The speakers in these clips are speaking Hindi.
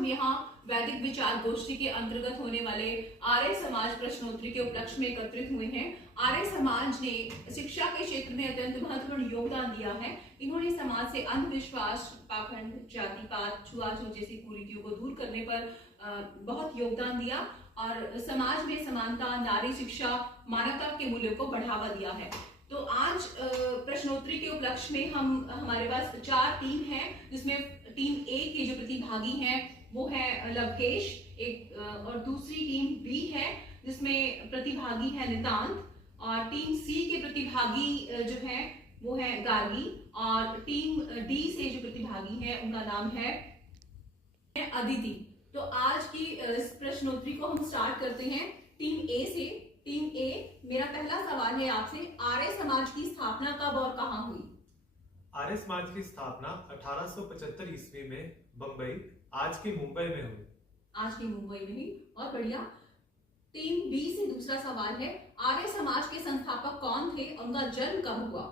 हम यहाँ वैदिक विचार गोष्ठी के अंतर्गत होने वाले आर्य समाज प्रश्नोत्तरी के उपलक्ष्य में एकत्रित हुए हैं। आर्य समाज ने शिक्षा के क्षेत्र में अत्यंत महत्वपूर्ण योगदान दिया है। इन्होंने समाज से अंधविश्वास, पाखंड, जातिपात, छुआछूत जैसी कुरीतियों को दूर करने पर बहुत योगदान दिया और समाज में समानता, नारी शिक्षा, मानवता के मूल्यों को बढ़ावा दिया है। तो आज प्रश्नोत्तरी के उपलक्ष्य में हमारे पास 4 टीम है, जिसमें टीम ए के जो प्रतिभागी हैं वो है लवकेश, एक और दूसरी टीम बी है जिसमें प्रतिभागी है नितांत, और टीम सी के प्रतिभागी जो है वो है गार्गी, और टीम डी से जो प्रतिभागी है उनका नाम है अदिति। तो आज की इस प्रश्नोत्तरी को हम स्टार्ट करते हैं टीम ए से। टीम ए, मेरा पहला सवाल है आपसे, आर्य समाज की स्थापना कब और कहां हुई? आर्य समाज की स्थापना 1875 ईस्वी में बंबई, आज के मुंबई में हुई। आज के मुंबई में हुई, और बढ़िया। टीम बी से दूसरा सवाल है, आर्य समाज के संस्थापक कौन थे, उनका जन्म कब हुआ?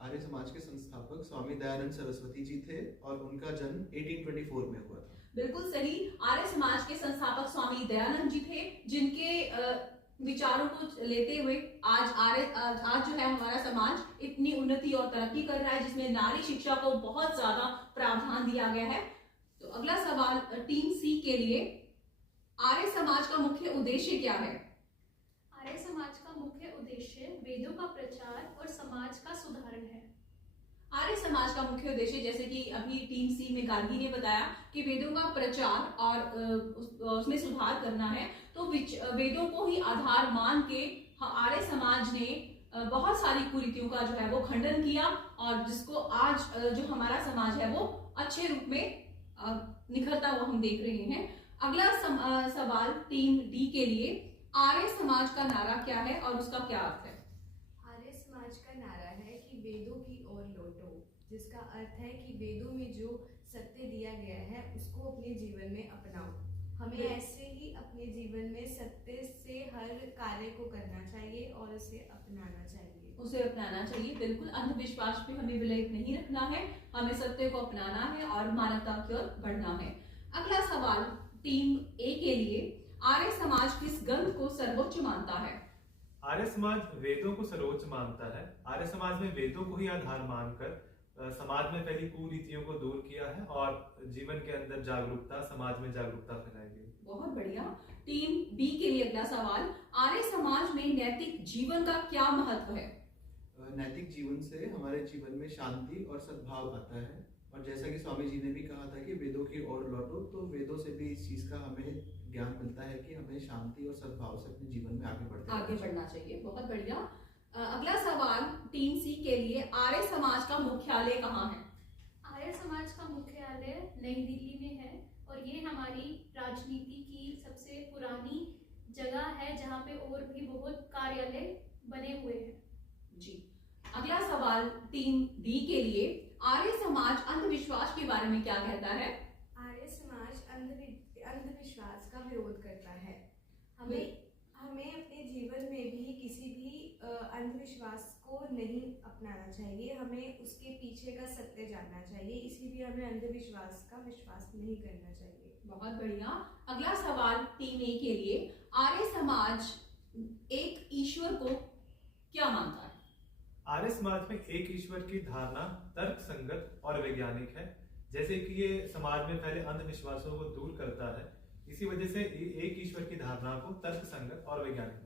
आर्य समाज के संस्थापक स्वामी दयानंद सरस्वती जी थे और उनका जन्म 1824 में हुआ था। बिल्कुल सही। आर्य समाज के संस्थापक स्वामी दयानंद जी थे, जिनके विचारों को लेते हुए आज जो है हमारा समाज इतनी उन्नति और तरक्की कर रहा है, जिसमें नारी शिक्षा को बहुत ज्यादा प्रावधान दिया गया है। तो अगला सवाल टीम सी के लिए, आर्य समाज का मुख्य उद्देश्य क्या है? आर्य समाज का मुख्य उद्देश्य वेदों का प्रचार और समाज का सुधारण है। आर्य समाज का मुख्य उद्देश्य, जैसे कि अभी टीम सी में गार्गी ने बताया कि वेदों का प्रचार और उसमें सुधार करना है, तो वेदों को ही आधार मान के आर्य समाज ने बहुत सारी कुरीतियों का जो है वो खंडन किया, और जिसको आज जो हमारा समाज है वो अच्छे रूप में निखरता हुआ हम देख रहे हैं। अगला सवाल टीम डी के लिए, आर्य समाज का नारा क्या है और उसका क्या अर्थ है? आर्य समाज का नारा है कि वेदों की ओर लौटो, जिसका अर्थ है कि वेदों में जो सत्य दिया गया है उसको अपने जीवन में अपनाओ। हमें ऐसे ही अपने जीवन में सत्य से हर कार्य को करना चाहिए और उसे अपनाना चाहिए। बिल्कुल, अंधविश्वास पे हमें विलय नहीं रखना है, हमें सत्य को अपनाना है और मानवता की ओर बढ़ना है। अगला सवाल टीम ए के लिए, आर्य समाज किस ग्रंथ को सर्वोच्च मानता है? आर्य समाज वेदों को सर्वोच्च मानता है। आर्य समाज में वेदों को ही आधार मानकर समाज में फैली कुरीतियों को दूर किया है और जीवन के अंदर जागरूकता, समाज में जागरूकता फैलाई गई। बहुत बढ़िया। टीम बी के लिए अगला सवाल, आर्य समाज में नैतिक जीवन का क्या महत्व है? नैतिक जीवन से हमारे जीवन में शांति और सद्भाव आता है, और जैसा कि स्वामी जी ने भी कहा था कि वेदों की ओर लौटो, तो वेदों से भी इस चीज का हमें ज्ञान मिलता है कि हमें शांति और सद्भाव से अपने जीवन में आगे बढ़ना चाहिए। बहुत बढ़िया। अगला सवाल टीम सी के लिए, आर्य समाज का मुख्यालय कहाँ है? आर्य समाज का मुख्यालय नई दिल्ली में है, और ये हमारी राजनीति की सबसे पुरानी जगह है, जहाँ पे और भी बहुत कार्यालय बने हुए हैं। जी। अगला सवाल टीम डी के लिए, आर्य समाज अंधविश्वास के बारे में क्या कहता है? आर्य समाज अंधविश्वास का विरोध करता है। हमें अपने जीवन में भी किसी भी अंधविश्वास को नहीं अपनाना चाहिए, हमें उसके पीछे का सत्य जानना चाहिए, इसीलिए हमें अंधविश्वास का विश्वास नहीं करना चाहिए। बहुत बढ़िया। अगला सवाल टीम ए के लिए, आर्य समाज एक ईश्वर को क्या मानता है? आर्य समाज में एक ईश्वर की धारणा तर्क संगत और वैज्ञानिक है, जैसे कि ये समाज में फैले अंधविश्वासों को दूर करता है। इसी वजह से एक ईश्वर की धारणा को तर्क संगत और वैज्ञानिक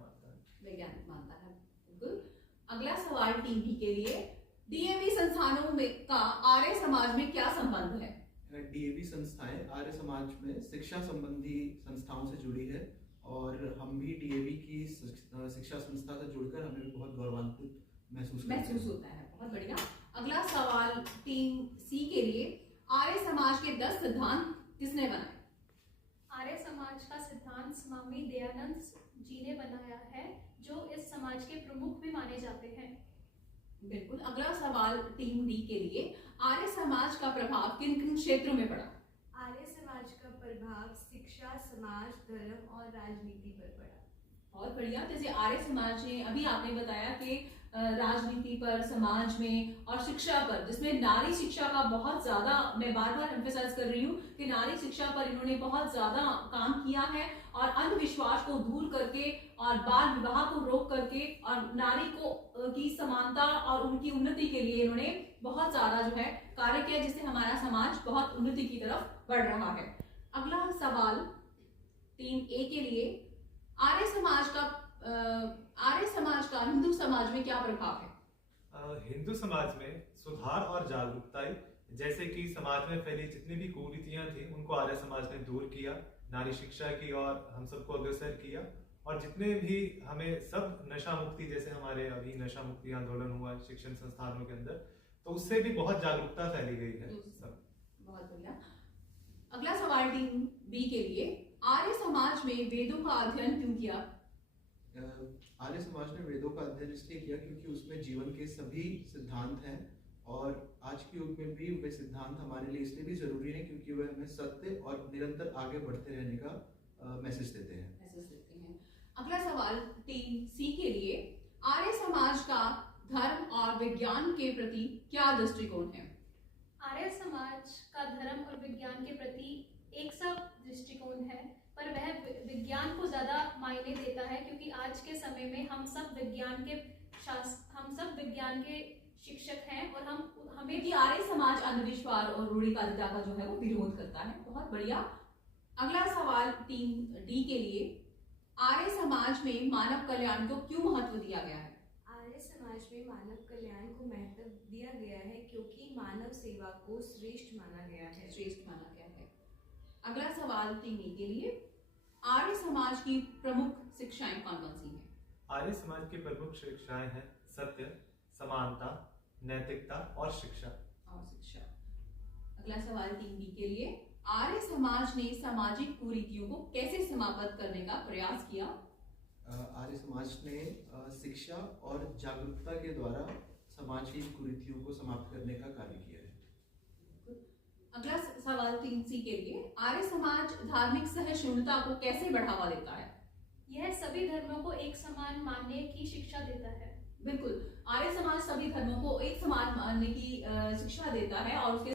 मानता है। बिल्कुल। अगला सवाल टीम बी के लिए, डीएवी संस्थानों में का आर्य समाज में क्या संबंध है? डीएवी संस्थाएं आर्य समाज में शिक्षा संबंधी संस्थाओं से जुड़ी है, और हम भी डीएवी की शिक्षा संस्था से जुड़कर हमें बहुत गौरवान्वित महसूस होता है। बहुत बढ़िया। अगला सवाल टीम सी के लिए, आर्य समाज के 10 सिद्धांत किसने बनाए? आर्य समाज का सिद्धांत स्वामी दयानंद जी ने बनाया है, जो इस समाज के प्रमुख भी माने जाते हैं। बिल्कुल। अगला सवाल टीम डी के लिए, आर्य समाज का प्रभाव किन किन क्षेत्रों में पड़ा? आर्य समाज का प्रभाव शिक्षा, समाज, धर्म और राजनीति पर पड़ा। बहुत बढ़िया। जैसे आर्य समाज ने, अभी आपने बताया कि राजनीति पर, समाज में और शिक्षा पर, जिसमें नारी शिक्षा का बहुत ज्यादा, मैं बार बार एम्फेसाइज कर रही हूँ कि नारी शिक्षा पर इन्होंने बहुत ज्यादा काम किया है और अंधविश्वास को दूर करके और बाल विवाह को रोक करके और नारी को की समानता और उनकी उन्नति के लिए इन्होंने बहुत ज्यादा जो है कार्य किया, जिससे हमारा समाज बहुत उन्नति की तरफ बढ़ रहा है। अगला सवाल 3A के लिए, आर्य समाज का हिंदू समाज में क्या प्रभाव है? हिंदू समाज में सुधार और जागरूकता, जैसे कि समाज में फैली जितनी भी कुरीतियां थी उनको आर्य समाज ने दूर किया, नारी शिक्षा की और हम सबको अग्रसर किया, और जितने भी हमें सब नशा मुक्ति, जैसे हमारे अभी नशा मुक्ति आंदोलन हुआ शिक्षण संस्थानों के अंदर, तो उससे भी बहुत जागरूकता फैली गई है सब। बहुत बढ़िया। अगला सवाल टीम बी के लिए, आर्य समाज में वेदों का अध्ययन क्यों किया? आर्य समाज ने वेदों का अध्ययन इसलिए किया क्योंकि उसमें जीवन के सभी सिद्धांत हैं, और आज के युग में भी वे सिद्धांत हमारे लिए इसलिए भी जरूरी है क्योंकि वे हमें सत्य और निरंतर आगे बढ़ते रहने का मैसेज देते हैं। अगला सवाल टीम सी के लिए, आर्य समाज का धर्म और विज्ञान के प्रति क्या दृष्टिकोण है? आर्य समाज का धर्म और विज्ञान के प्रति एक सा दृष्टिकोण है, पर वह विज्ञान को ज्यादा मायने देता है क्योंकि आज के समय में हम सब विज्ञान के शिक्षक हैं और हमें कि आर्य समाज अंधविश्वास और रूढ़िवादिता का जो है वो विरोध करता है। बहुत बढ़िया। अगला सवाल टीम डी के लिए, आर्य समाज में मानव कल्याण को क्यों महत्व दिया गया है? आर्य समाज में मानव कल्याण को महत्व दिया गया है क्योंकि मानव सेवा को श्रेष्ठ माना गया है। अगला सवाल टीम ई के लिए, आर्य समाज की प्रमुख शिक्षाएं कौन कौन सी हैं? आर्य समाज की प्रमुख शिक्षाएं हैं सत्य, समानता, नैतिकता और शिक्षा। अगला सवाल टीम बी के लिए, आर्य समाज ने सामाजिक कुरीतियों को कैसे समाप्त करने का प्रयास किया? आर्य समाज ने शिक्षा और जागरूकता के द्वारा समाज की कुरीतियों को समाप्त करने का कार्य किया है। अगला सवाल टीम सी के लिए, आर्य समाज धार्मिक सहिष्णुता को कैसे बढ़ावा देता है? यह सभी धर्मों को एक समान मानने की शिक्षा देता है। बिल्कुल, आर्य समाज सभी धर्मों को एक समान मानने की शिक्षा देता है और उसके